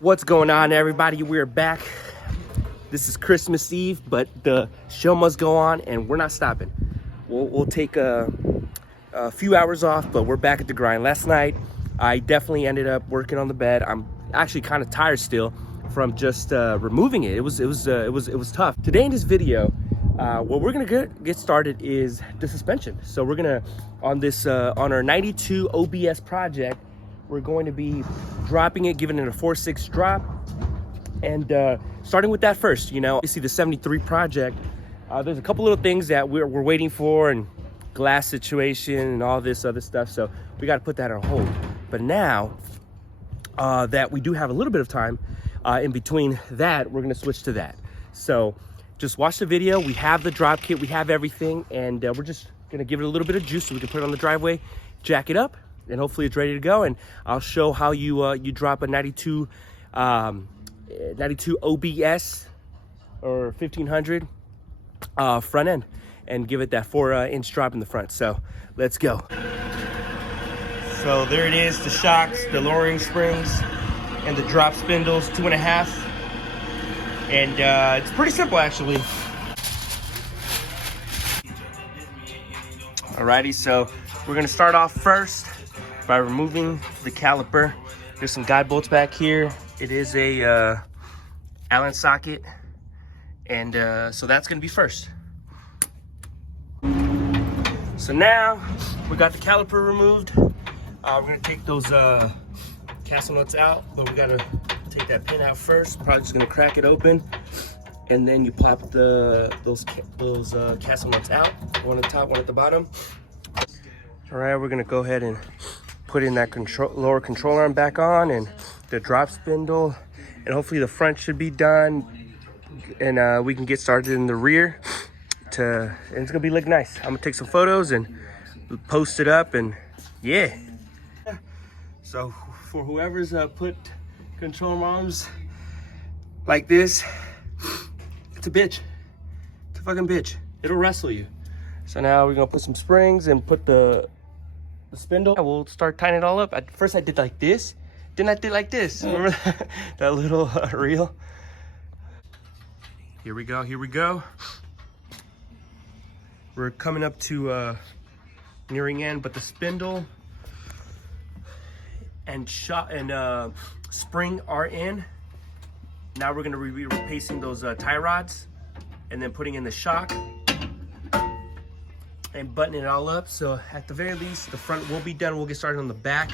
What's going on, everybody? We're back. This is Christmas Eve, but the show must go on and we're not stopping. We'll take a few hours off, but we're back at the grind. Last night I definitely ended up working on the bed. I'm actually kind of tired still from just removing it. It was tough. Today in this video, what we're gonna get started is the suspension. So we're gonna on our 92 OBS project, we're going to be dropping it, giving it a 4.6 drop, and starting with that first. You know, you see the 73 project. There's a couple little things that we're waiting for, and glass situation and all this other stuff. So we got to put that on hold. But now that we do have a little bit of time in between that, we're gonna switch to that. So just watch the video. We have the drop kit, we have everything, and we're just gonna give it a little bit of juice so we can put it on the driveway, jack it up, and hopefully it's ready to go. And I'll show how you drop a 92 OBS or 1500 front end and give it that 4-inch drop in the front. So let's go. So there it is, the shocks, the lowering springs, and the drop spindles, 2.5. And it's pretty simple, actually. Alrighty, so we're gonna start off first by removing the caliper. There's some guide bolts back here. It is a Allen socket, and so that's gonna be first. So now we got the caliper removed. We're gonna take those castle nuts out, but we gotta take that pin out first. Probably just gonna crack it open, and then you pop those castle nuts out. One at the top, one at the bottom. All right, we're gonna go ahead and put in that lower control arm back on, and the drop spindle, and hopefully the front should be done, and we can get started in the rear. And it's gonna be look nice. I'm gonna take some photos and post it up, and yeah. So for whoever's put control arms like this, it's a bitch. It's a fucking bitch. It'll wrestle you. So now we're gonna put some springs and put the spindle. We'll start tying it all up. At first I did like this, then I did like this. Remember that little reel? Here we go, here we go. We're coming up to nearing end, but the spindle and spring are in. Now we're gonna be replacing those tie rods, and then putting in the shock and buttoning it all up. So at the very least, the front will be done. We'll get started on the back,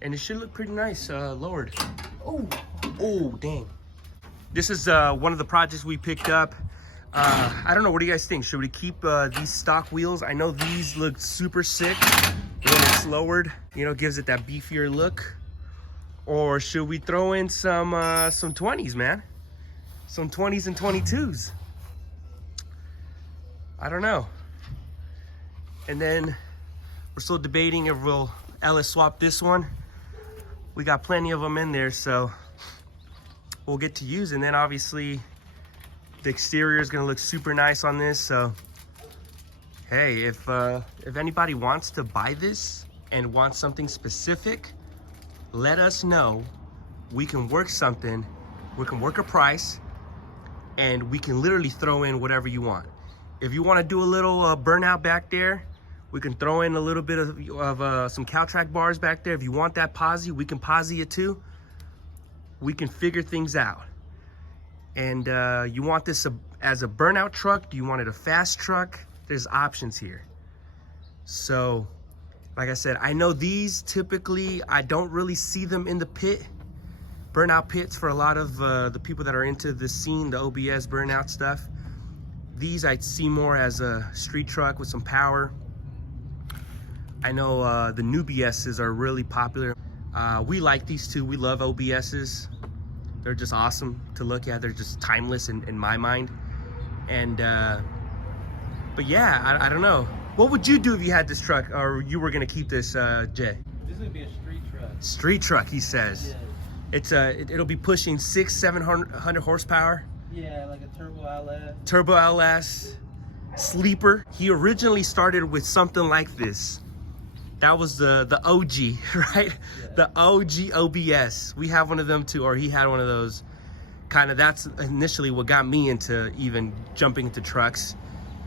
and it should look pretty nice lowered. Oh, dang. This is one of the projects we picked up. I don't know, what do you guys think? Should we keep these stock wheels? I know these look super sick when it's lowered. You know, gives it that beefier look. Or should we throw in some 20s, man? Some 20s and 22s. I don't know. And then we're still debating if we'll LS swap this one. We got plenty of them in there, so we'll get to use. And then obviously the exterior is gonna look super nice on this. So hey, if anybody wants to buy this and wants something specific, let us know. We can work something, we can work a price, and we can literally throw in whatever you want. If you want to do a little burnout back there, we can throw in a little bit of some CalTrack bars back there. If you want that posi, we can posi it too. We can figure things out. And you want this as a burnout truck? Do you want it a fast truck? There's options here. So like I said, I know these typically, I don't really see them in the pit, burnout pits for a lot of the people that are into the scene, the OBS burnout stuff. These I see more as a street truck with some power. I know the new BSs are really popular. We like these too. We love OBSs. They're just awesome to look at. They're just timeless in my mind. And but yeah, I don't know. What would you do if you had this truck, or you were gonna keep this, Jay? This would be a street truck. Street truck, he says. Yeah. It's it'll be pushing 600-700 horsepower. Yeah, like a turbo LS. Turbo LS, sleeper. He originally started with something like this. That was the OG, right? Yeah. The OG OBS. We have one of them too, or he had one of those. Kind of, that's initially what got me into even jumping into trucks.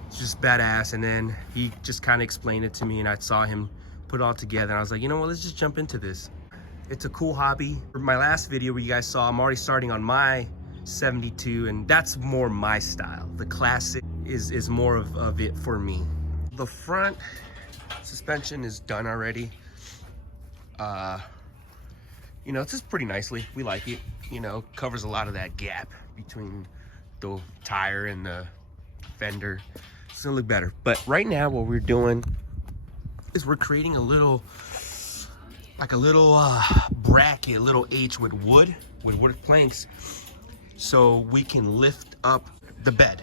It's just badass. And then he just kind of explained it to me, and I saw him put it all together. And I was like, you know what, let's just jump into this. It's a cool hobby. For my last video where you guys saw, I'm already starting on my 72, and that's more my style. The classic is more of it for me. The front suspension is done already. You know, it's just pretty nicely. We like it. You know, covers a lot of that gap between the tire and the fender. It's gonna look better. But right now what we're doing is we're creating a little, like a little bracket, little H with wood planks, so we can lift up the bed.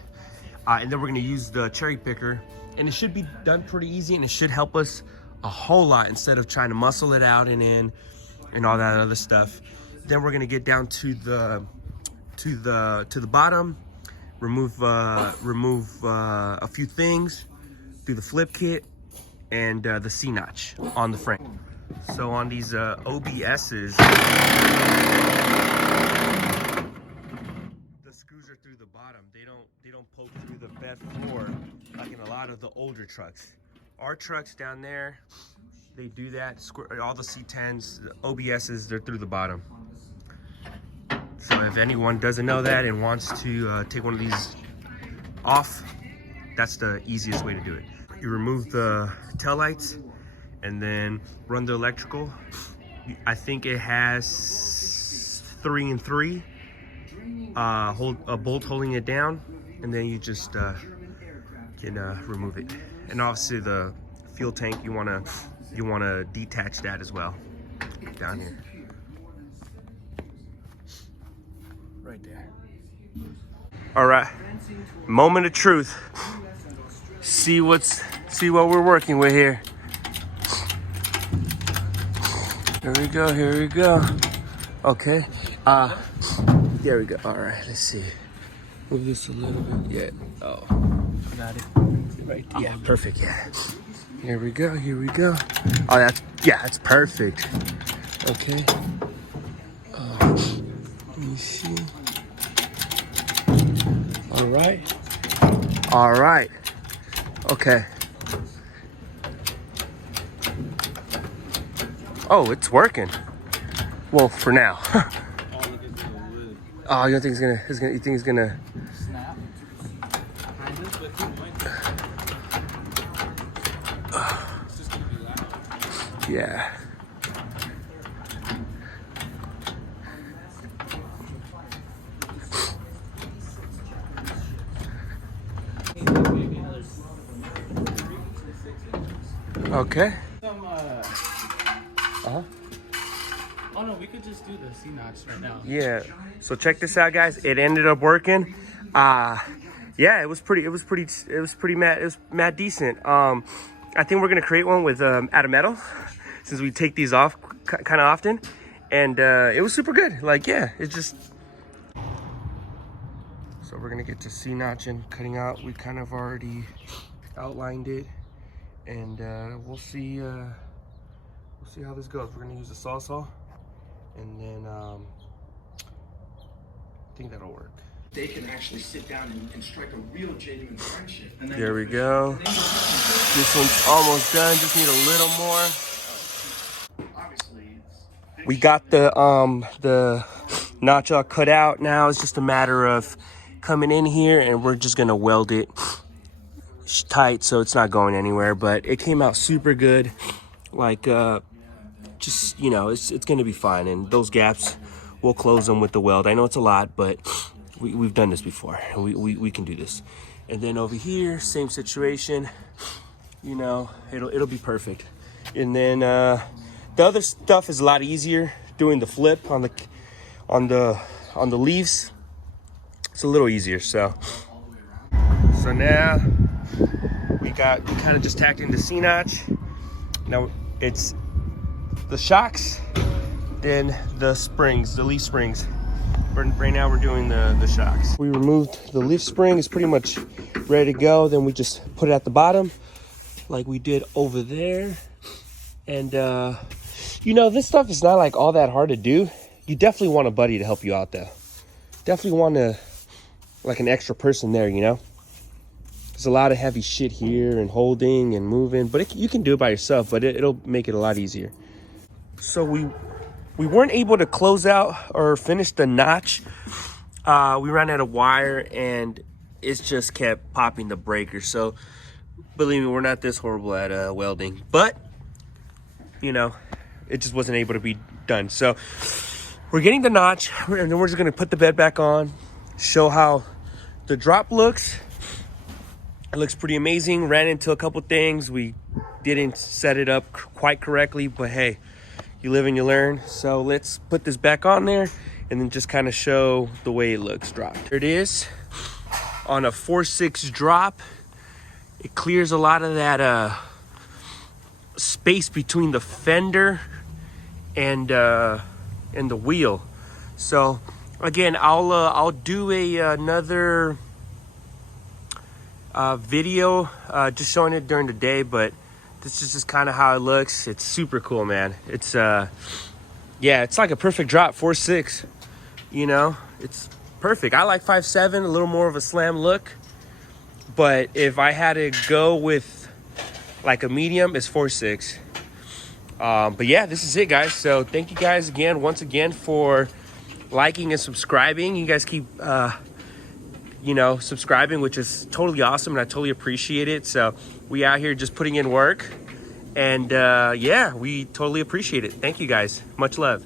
And then we're gonna use the cherry picker, and it should be done pretty easy, and it should help us a whole lot instead of trying to muscle it out and in and all that other stuff. Then we're gonna get down to the bottom, remove a few things, do the flip kit, and the C-notch on the frame. So on these OBSs, the screws are through the bottom. They don't poke through the bed floor like in a lot of the older trucks. Our trucks down there, they do that. All the C10s, the OBSs, they're through the bottom. So if anyone doesn't know that and wants to take one of these off, that's the easiest way to do it. You remove the taillights and then run the electrical. I think it has 3 and 3. Hold a bolt holding it down, and then you just can remove it. And obviously the fuel tank, you wanna detach that as well down here. Right there. All right, moment of truth. See what we're working with here. Here we go, here we go. Okay, there we go. All right, let's see. Move this a little bit. Yeah, oh, got it. Right, yeah, perfect, yeah. Here we go, here we go. Oh, that's perfect. Okay. Let me see. All right. Okay. Oh, it's working. Well, for now. Oh, you don't think you think it's gonna Snap. It's just gonna be loud. Yeah. Okay. Oh no, we could just do the C-notch right now. Yeah. So check this out, guys. It ended up working. Yeah, it was mad decent. I think we're gonna create one with out of metal, since we take these off kind of often, and it was super good. Like, yeah, it's just. So we're gonna get to C-notch and cutting out. We kind of already outlined it, and we'll see how this goes. We're gonna use a saw, and then I think that'll work. They can actually sit down and strike a real genuine friendship. And then There we go. This one's almost done. Just need a little more. obviously, We got the notch all cut out. Now it's just a matter of coming in here, and we're just gonna weld it tight so it's not going anywhere. But it came out super good. Like just, you know, it's gonna be fine. And those gaps, we'll close them with the weld. I know it's a lot, but we've done this before, and we can do this. And then over here, same situation. You know, it'll be perfect. And then the other stuff is a lot easier. Doing the flip on the leaves, it's a little easier. So now we kind of just tacked in the C-notch. Now it's the shocks, then the springs, the leaf springs. Right now we're doing the shocks. We removed the leaf spring. It's pretty much ready to go. Then we just put it at the bottom like we did over there. And you know, this stuff is not like all that hard to do. You definitely want a buddy to help you out though. Definitely want to, like, an extra person there, you know. There's a lot of heavy shit here and holding and moving, but you can do it by yourself, but it'll make it a lot easier. So we weren't able to close out or finish the notch. We ran out of wire and it just kept popping the breaker. So believe me, we're not this horrible at welding, but you know, it just wasn't able to be done. So we're getting the notch, and then we're just gonna put the bed back on, show how the drop looks. It looks pretty amazing. Ran into a couple things. We didn't set it up quite correctly, but hey, you live and you learn. So let's put this back on there and then just kind of show the way it looks dropped. There it is on a 4.6 drop. It clears a lot of that space between the fender and the wheel. So again, I'll do another video just showing it during the day, but this is just kind of how it looks. It's super cool, man. It's yeah, it's like a perfect drop. 4.6, you know, it's perfect. I like 5.7, a little more of a slam look, but if I had to go with like a medium, it's 4.6. But yeah, this is it, guys. So thank you guys again, once again, for liking and subscribing. You guys keep you know, subscribing, which is totally awesome, and I totally appreciate it. So we out here just putting in work, and yeah, we totally appreciate it. Thank you guys. Much love.